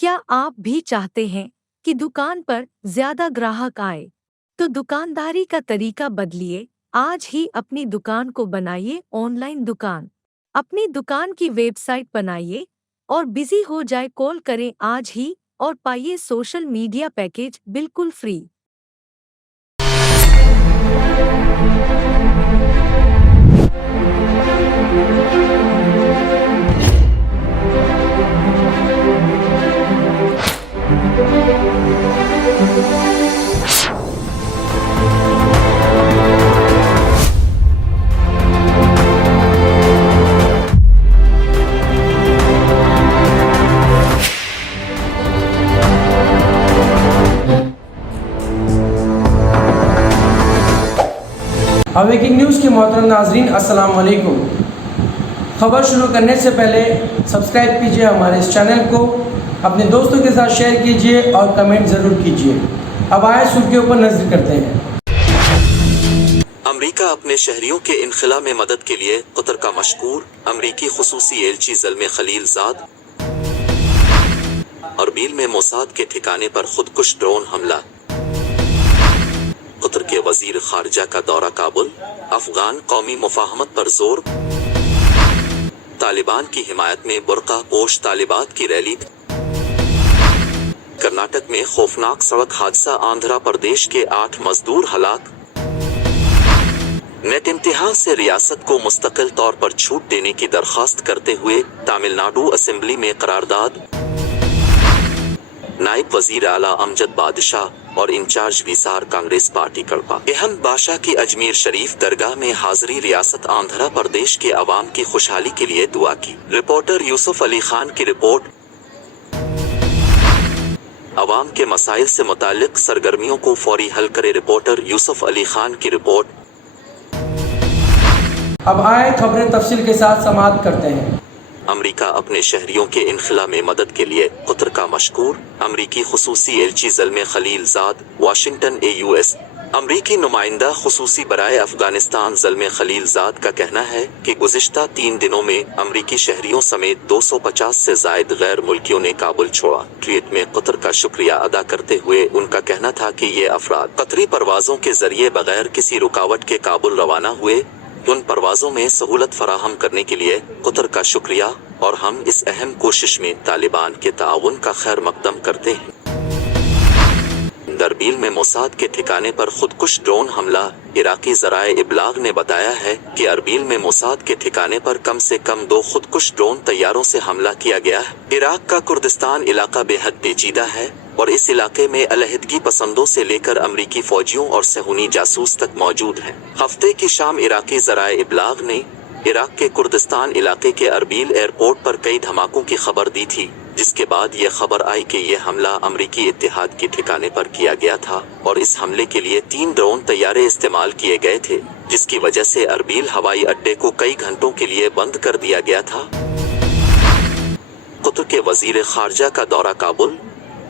کیا آپ بھی چاہتے ہیں کہ دکان پر زیادہ گراہک آئے؟ تو دکانداری کا طریقہ بدلیے، آج ہی اپنی دکان کو بنائیے آن لائن دکان۔ اپنی دکان کی ویب سائٹ بنائیے اور بزی ہو جائے، کال کریں آج ہی اور پائیے سوشل میڈیا پیکیج بالکل فری۔ اویکنگ نیوز کے محترم ناظرین، السلام علیکم۔ خبر شروع کرنے سے پہلے سبسکرائب کیجیے ہمارے اس چینل کو، اپنے دوستوں کے ساتھ شیئر کیجیے اور کمنٹ ضرور کیجیے۔ اب آئے سرخیوں پر نظر کرتے ہیں۔ امریکہ اپنے شہریوں کے انخلا میں مدد کے لیے قطر کا مشکور۔ امریکی خصوصی ایلچی زلمے خلیل زاد۔ اربیل میں موساد کے ٹھکانے پر خودکش ڈرون حملہ۔ قطر کے وزیر خارجہ کا دورہ کابل۔ افغان قومی مفاہمت پر زور۔ طالبان کی حمایت میں برقع پوش طالبات کی ریلی۔ کرناٹک میں خوفناک سڑک حادثہ، آندھرا پردیش کے 8 مزدور ہلاک۔ نیٹ امتحان سے ریاست کو مستقل طور پر چھوٹ دینے کی درخواست کرتے ہوئے تامل ناڈو اسمبلی میں قرارداد۔ نائب وزیر اعلیٰ امجد بادشاہ اور انچارج ویسار کانگریس پارٹی کڑپا۔ احمد بادشاہ کی اجمیر شریف درگاہ میں حاضری، ریاست آندھرا پردیش کے عوام کی خوشحالی کے لیے دعا کی۔ رپورٹر یوسف علی خان کی رپورٹ۔ عوام کے مسائل سے متعلق سرگرمیوں کو فوری حل کرے، رپورٹر یوسف علی خان کی رپورٹ۔ اب آئے خبریں تفصیل کے ساتھ سماعت کرتے ہیں۔ امریکہ اپنے شہریوں کے انخلا میں مدد کے لیے قطر کا مشکور۔ امریکی خصوصی ایلچی زلمے خلیل زاد، واشنگٹن AUS۔ امریکی نمائندہ خصوصی برائے افغانستان زلمے خلیل زاد کا کہنا ہے کہ گزشتہ 3 دنوں میں امریکی شہریوں سمیت 250 سے زائد غیر ملکیوں نے کابل چھوڑا۔ ٹویٹ میں قطر کا شکریہ ادا کرتے ہوئے ان کا کہنا تھا کہ یہ افراد قطری پروازوں کے ذریعے بغیر کسی رکاوٹ کے کابل روانہ ہوئے۔ ان پروازوں میں سہولت فراہم کرنے کے لیے قطر کا شکریہ، اور ہم اس اہم کوشش میں طالبان کے تعاون کا خیر مقدم کرتے ہیں۔ اربیل میں موساد کے ٹھکانے پر خودکش ڈرون حملہ۔ عراقی ذرائع ابلاغ نے بتایا ہے کہ اربیل میں موساد کے ٹھکانے پر کم سے کم 2 خودکش ڈرون طیاروں سے حملہ کیا گیا ہے۔ عراق کا کردستان علاقہ بے حد پیچیدہ ہے اور اس علاقے میں علیحدگی پسندوں سے لے کر امریکی فوجیوں اور صہیونی جاسوس تک موجود ہیں۔ ہفتے کی شام عراقی ذرائع ابلاغ نے عراق کے کردستان علاقے کے اربیل ایئرپورٹ پر کئی دھماکوں کی خبر دی تھی، جس کے بعد یہ خبر آئی کہ یہ حملہ امریکی اتحاد کے ٹھکانے پر کیا گیا تھا اور اس حملے کے لیے 3 ڈرون طیارے استعمال کیے گئے تھے، جس کی وجہ سے اربیل ہوائی اڈے کو کئی گھنٹوں کے لیے بند کر دیا گیا تھا۔ قطر کے وزیر خارجہ کا دورہ کابل۔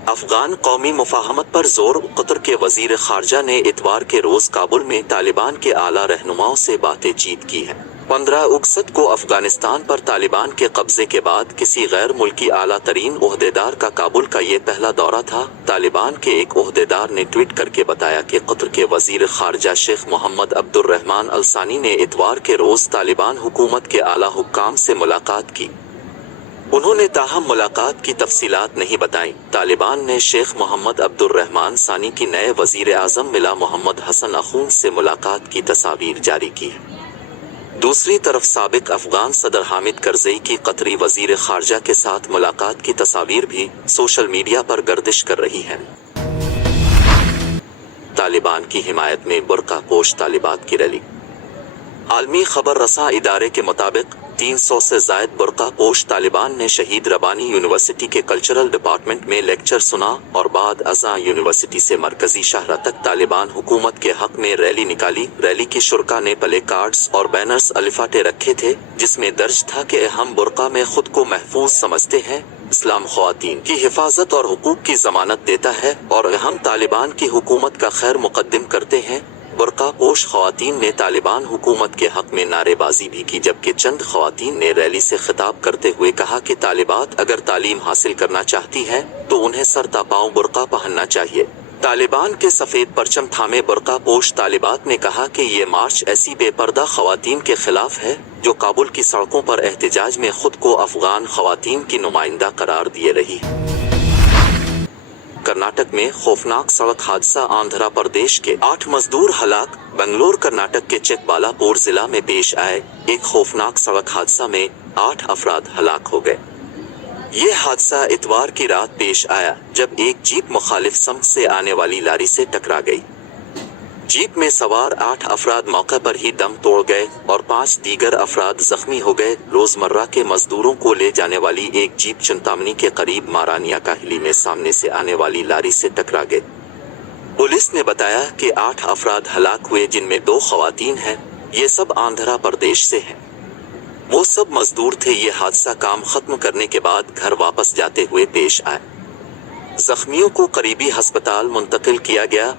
افغان قومی مفاہمت پر زور۔ قطر کے وزیر خارجہ نے اتوار کے روز کابل میں طالبان کے اعلیٰ رہنماؤں سے بات چیت کی ہے۔ 15 اگست کو افغانستان پر طالبان کے قبضے کے بعد کسی غیر ملکی اعلیٰ ترین عہدیدار کا کابل کا یہ پہلا دورہ تھا۔ طالبان کے ایک عہدیدار نے ٹویٹ کر کے بتایا کہ قطر کے وزیر خارجہ شیخ محمد عبد الرحمن الثانی نے اتوار کے روز طالبان حکومت کے اعلیٰ حکام سے ملاقات کی۔ انہوں نے تاہم ملاقات کی تفصیلات نہیں بتائیں۔ طالبان نے شیخ محمد عبد الرحمن ثانی کی نئے وزیر اعظم ملا محمد حسن اخون سے ملاقات کی تصاویر جاری کی ہیں۔ دوسری طرف سابق افغان صدر حامد کرزئی کی قطری وزیر خارجہ کے ساتھ ملاقات کی تصاویر بھی سوشل میڈیا پر گردش کر رہی ہیں۔ طالبان کی حمایت میں برقع پوش طالبات کی ریلی۔ عالمی خبر رساں ادارے کے مطابق 300 سے زائد برقع پوش طالبان نے شہید ربانی یونیورسٹی کے کلچرل ڈپارٹمنٹ میں لیکچر سنا اور بعد ازاں یونیورسٹی سے مرکزی شاہراہ تک طالبان حکومت کے حق میں ریلی نکالی۔ ریلی کی شرکاء نے پلے کارڈز اور بینرز الفاٹے رکھے تھے، جس میں درج تھا کہ ہم برقع میں خود کو محفوظ سمجھتے ہیں، اسلام خواتین کی حفاظت اور حقوق کی ضمانت دیتا ہے اور ہم طالبان کی حکومت کا خیر مقدم کرتے ہیں۔ برقع پوش خواتین نے طالبان حکومت کے حق میں نعرے بازی بھی کی، جبکہ چند خواتین نے ریلی سے خطاب کرتے ہوئے کہا کہ طالبات اگر تعلیم حاصل کرنا چاہتی ہے تو انہیں سر تا پاؤں برقع پہننا چاہیے۔ طالبان کے سفید پرچم تھامے برقع پوش طالبات نے کہا کہ یہ مارچ ایسی بے پردہ خواتین کے خلاف ہے جو کابل کی سڑکوں پر احتجاج میں خود کو افغان خواتین کی نمائندہ قرار دیے رہی ہے۔ کرناٹک میں خوفناک سڑک حادثہ، آندھرا پردیش کے 8 مزدور ہلاک۔ بنگلور کرناٹک کے چک بالا پور ضلع میں پیش آئے ایک خوفناک سڑک حادثہ میں 8 افراد ہلاک ہو گئے۔ یہ حادثہ اتوار کی رات پیش آیا جب ایک جیپ مخالف سمت سے آنے والی لاری سے ٹکرا گئی۔ جیپ میں سوار 8 افراد موقع پر ہی دم توڑ گئے اور 5 دیگر افراد زخمی ہو گئے۔ روزمرہ کے مزدوروں کو لے جانے والی ایک جیپ چنتامنی کے قریب مارانیا کاہلی میں سامنے سے آنے والی لاری سے ٹکرا گئی۔ پولیس نے بتایا کہ 8 افراد ہلاک ہوئے، جن میں 2 خواتین ہیں۔ یہ سب آندھرا پردیش سے ہیں۔ وہ سب مزدور تھے۔ یہ حادثہ کام ختم کرنے کے بعد گھر واپس جاتے ہوئے پیش آئے۔ زخمیوں کو قریبی ہسپتال منتقل کیا گیا۔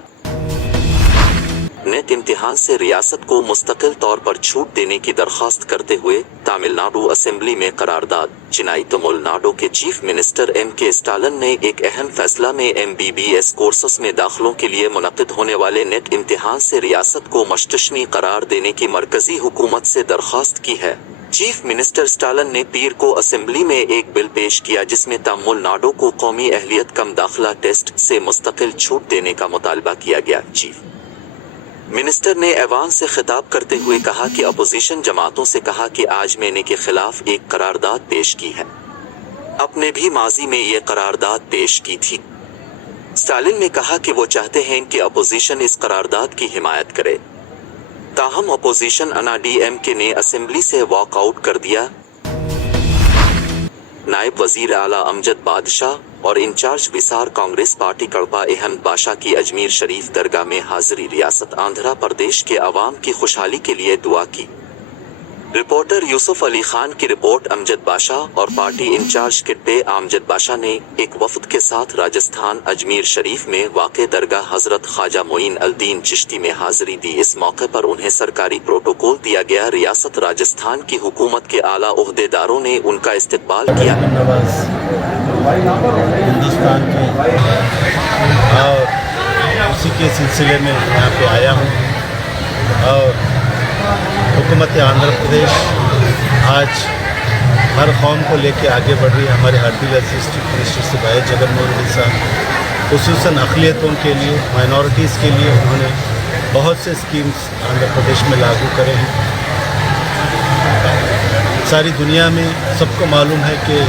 نیٹ امتحان سے ریاست کو مستقل طور پر چھوٹ دینے کی درخواست کرتے ہوئے تامل ناڈو اسمبلی میں قرارداد۔ چنائی تمل ناڈو کے چیف منسٹر ایم کے اسٹالن نے ایک اہم فیصلہ میں MBBS کورسز میں داخلوں کے لیے منعقد ہونے والے نیٹ امتحان سے ریاست کو مشتشنی قرار دینے کی مرکزی حکومت سے درخواست کی ہے۔ چیف منسٹر اسٹالن نے پیر کو اسمبلی میں ایک بل پیش کیا جس میں تامل ناڈو کو قومی اہلیت کم داخلہ ٹیسٹ سے مستقل چھوٹ دینے کا مطالبہ کیا گیا۔ چیف منسٹر نے ایوان سے خطاب کرتے ہوئے کہا کہ اپوزیشن جماعتوں سے کہا کہ آزمانے کے خلاف ایک قرارداد پیش کی ہے۔ اپنے بھی ماضی میں یہ قرارداد پیش کی تھی۔ اسٹالن نے کہا کہ وہ چاہتے ہیں کہ اپوزیشن اس قرارداد کی حمایت کرے، تاہم اپوزیشن NDMK نے اسمبلی سے واک آؤٹ کر دیا۔ نائب وزیر اعلیٰ امجد بادشاہ اور انچارج وسار کانگریس پارٹی کڑپا احمد بادشاہ کی اجمیر شریف درگاہ میں حاضری۔ ریاست آندھرا پردیش کے عوام کی خوشحالی کے لیے دعا کی۔ رپورٹر یوسف علی خان کی رپورٹ۔ امجد بادشاہ اور پارٹی انچارج کٹپے امجد بادشاہ نے ایک وفد کے ساتھ راجستھان اجمیر شریف میں واقع درگاہ حضرت خواجہ معین الدین چشتی میں حاضری دی۔ اس موقع پر انہیں سرکاری پروٹوکول دیا گیا۔ ریاست راجستھان کی حکومت کے اعلیٰ عہدیداروں نے ان کا استقبال کیا۔ ہندوستان کی اور اسی کے سلسلے میں یہاں پہ آیا ہوں، اور حکومت آندھرا پردیش آج ہر قوم کو لے کے آگے بڑھ رہی ہے۔ ہمارے ہردل چیف منسٹر سے بھائی جگن موہن ریڈی صاحب خصوصاً اقلیتوں کے لیے، مائنورٹیز کے لیے انہوں نے بہت سے اسکیمز آندھرا پردیش میں لاگو کرے ہیں۔ ساری دنیا میں سب کو معلوم ہے کہ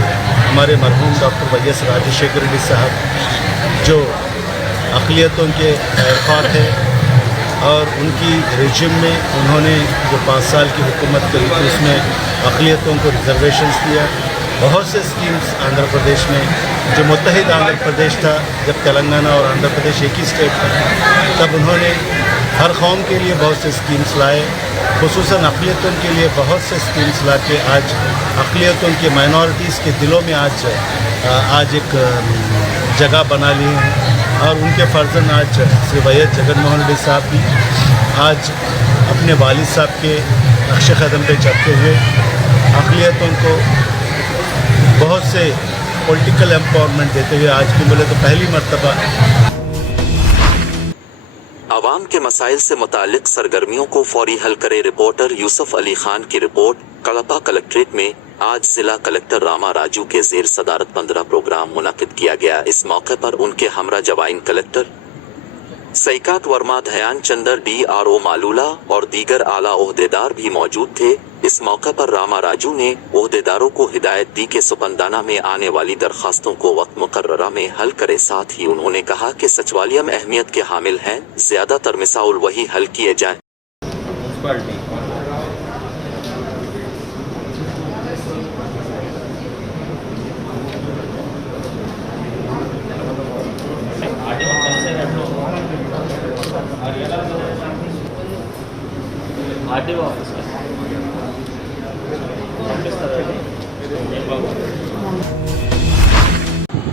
ہمارے مرحوم ڈاکٹر وی ایس راجشیکھر ریڈی صاحب جو اقلیتوں کے خیر تھے، اور ان کی رجیم میں انہوں نے جو 5 سال کی حکومت کری تھی اس میں اقلیتوں کو ریزرویشنز دیا۔ بہت سے اسکیمز آندھرا پردیش میں، جو متحد آندھرا پردیش تھا جب تلنگانہ اور آندھرا پردیش ایک ہی اسٹیٹ تھا، تب انہوں نے ہر قوم کے لیے بہت سے اسکیمز لائے، خصوصاً اقلیتوں کے لیے بہت سے اسکیمز لا کے آج اقلیتوں کے مائنورٹیز کے دلوں میں آج ایک جگہ بنا لی ہے۔ اور ان کے فرزند آج شری وی ایس جگن موہن ریڈی صاحب بھی آج اپنے والد صاحب کے نقش قدم پہ چلتے ہوئے اقلیتوں کو بہت سے پولیٹیکل ایمپاورمنٹ دیتے ہوئے آج کی بولے تو پہلی مرتبہ عوام کے مسائل سے متعلق سرگرمیوں کو فوری حل کرے۔ رپورٹر یوسف علی خان کی رپورٹ۔ کڑپا کلکٹریٹ میں آج ضلع کلکٹر راما راجو کے زیر صدارت 15 پروگرام منعقد کیا گیا۔ اس موقع پر ان کے ہمراہ جوائنٹ کلکٹر سیکات ورما، دھیان چندر DRO مالولا اور دیگر اعلیٰ عہدیدار بھی موجود تھے۔ اس موقع پر راما راجو نے عہدیداروں کو ہدایت دی کہ سپندانہ میں آنے والی درخواستوں کو وقت مقررہ میں حل کرے۔ ساتھ ہی انہوں نے کہا کہ سچوالیم اہمیت کے حامل ہیں، زیادہ تر مسائل وہی حل کیے جائیں۔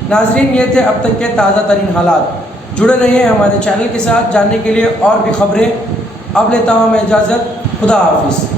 ناظرین، یہ تھے اب تک کے تازہ ترین حالات۔ جڑے رہے ہمارے چینل کے ساتھ جاننے کے لیے اور بھی خبریں اب لیتا ہوں میں اجازت. خدا حافظ.